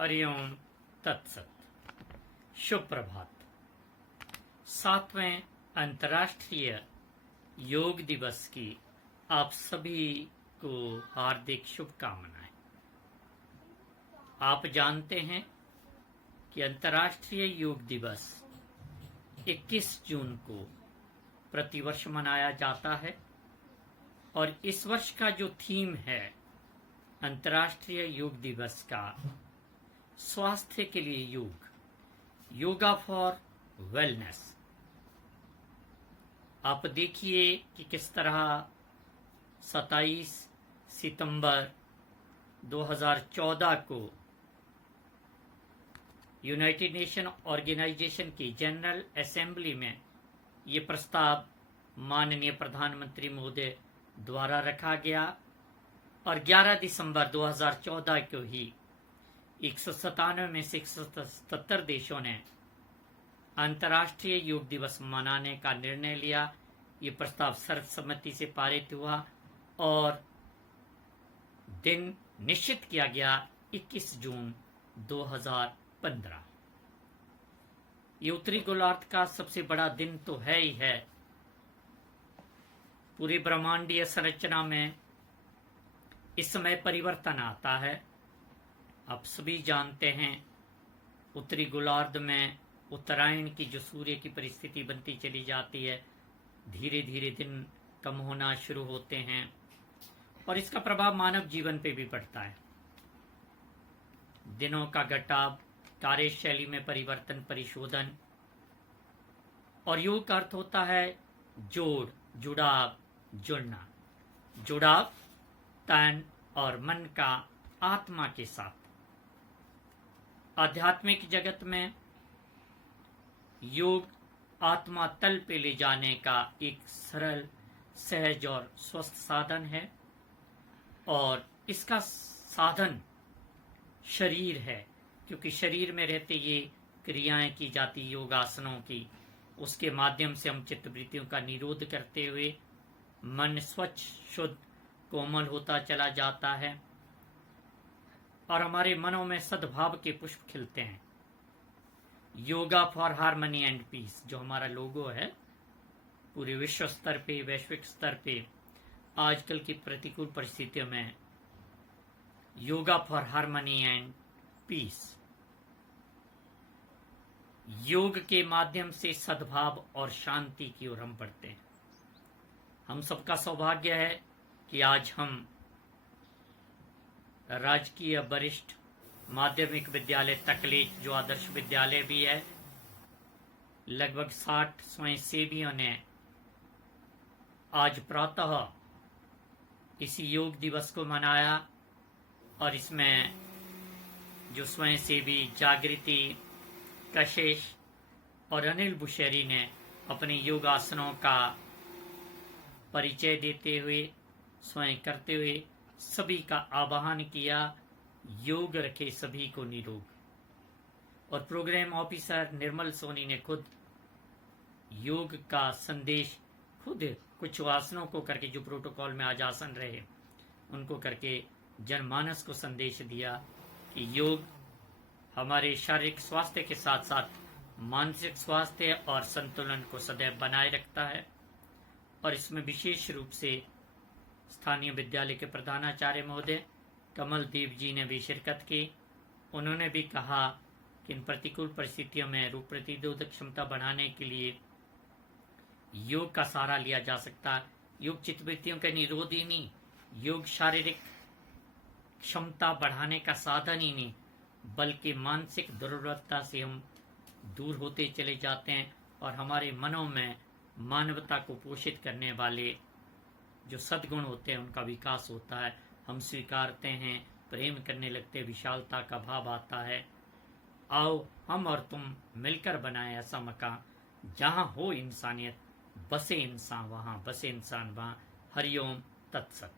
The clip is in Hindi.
हरिओम तत्सत। शुभ प्रभात। 7वें अंतर्राष्ट्रीय योग दिवस की आप सभी को हार्दिक शुभकामनाएं। आप जानते हैं कि अंतर्राष्ट्रीय योग दिवस 21 जून को प्रतिवर्ष मनाया जाता है और इस वर्ष का जो थीम है अंतर्राष्ट्रीय योग दिवस का, स्वास्थ्य के लिए योग, योगा फॉर वेलनेस। आप देखिए कि किस तरह 27 सितंबर 2014 को यूनाइटेड नेशन ऑर्गेनाइजेशन की जनरल असेंबली में ये प्रस्ताव माननीय प्रधानमंत्री महोदय द्वारा रखा गया और 11 दिसंबर 2014 को ही 197 में से 177 देशों ने अंतर्राष्ट्रीय योग दिवस मनाने का निर्णय लिया। ये प्रस्ताव सर्वसम्मति से पारित हुआ और दिन निश्चित किया गया 21 जून 2015। ये उत्तरी गोलार्ध का सबसे बड़ा दिन तो है ही है। पूरी ब्रह्मांडीय संरचना में इस समय परिवर्तन आता है। आप सभी जानते हैं उत्तरी गोलार्ध में उत्तरायण की जो सूर्य की परिस्थिति बनती चली जाती है, धीरे धीरे दिन कम होना शुरू होते हैं और इसका प्रभाव मानव जीवन पे भी पड़ता है। दिनों का घटाव, कार्यशैली में परिवर्तन, परिशोधन। और योग का अर्थ होता है जोड़, जुड़ाव, जुड़ना। जुड़ाव तन और मन का आत्मा के साथ। आध्यात्मिक जगत में योग आत्मा तल पे ले जाने का एक सरल, सहज और स्वस्थ साधन है और इसका साधन शरीर है, क्योंकि शरीर में रहते ये क्रियाएं की जाती योगासनों की, उसके माध्यम से हम चित्तवृत्तियों का निरोध करते हुए मन स्वच्छ, शुद्ध, कोमल होता चला जाता है और हमारे मनों में सद्भाव के पुष्प खिलते हैं। Yoga for harmony and peace जो हमारा लोगो है, पूरे विश्व स्तर पे, वैश्विक स्तर पे आजकल की प्रतिकूल परिस्थितियों में yoga for harmony and peace, योग के माध्यम से सद्भाव और शांति की ओर हम बढ़ते हैं। हम सबका सौभाग्य है कि आज हम राजकीय वरिष्ठ माध्यमिक विद्यालय तकलीफ, जो आदर्श विद्यालय भी है, लगभग 60 स्वयंसेवियों ने आज प्रातः इसी योग दिवस को मनाया और इसमें जो स्वयंसेवी जागृति, कशिश और अनिल बुशेरी ने अपने योगासनों का परिचय देते हुए, स्वयं करते हुए सभी का आह्वान किया, योग रखे सभी को निरोग। और प्रोग्राम ऑफिसर निर्मल सोनी ने खुद योग का संदेश, खुद कुछ आसनों को करके, जो प्रोटोकॉल में आज आसन रहे उनको करके जनमानस को संदेश दिया कि योग हमारे शारीरिक स्वास्थ्य के साथ साथ मानसिक स्वास्थ्य और संतुलन को सदैव बनाए रखता है। और इसमें विशेष रूप से स्थानीय विद्यालय के प्रधानाचार्य महोदय कमलदीप जी ने भी शिरकत की। उन्होंने भी कहा कि इन प्रतिकूल परिस्थितियों में रोग प्रतिरोधक क्षमता बढ़ाने के लिए योग का सहारा लिया जा सकता है। योग चित्तवृत्तियों का निरोध ही नहीं, योग शारीरिक क्षमता बढ़ाने का साधन ही नहीं, बल्कि मानसिक दुर्बलता से हम दूर होते चले जाते हैं और हमारे मनों में मानवता को पोषित करने वाले जो सद्गुण होते हैं उनका विकास होता है। हम स्वीकारते हैं, प्रेम करने लगते, विशालता का भाव आता है। आओ हम और तुम मिलकर बनाए ऐसा मकान जहां हो इंसानियत, बसे इंसान वहां, बसे इंसान वहां। हरिओम तत्सत।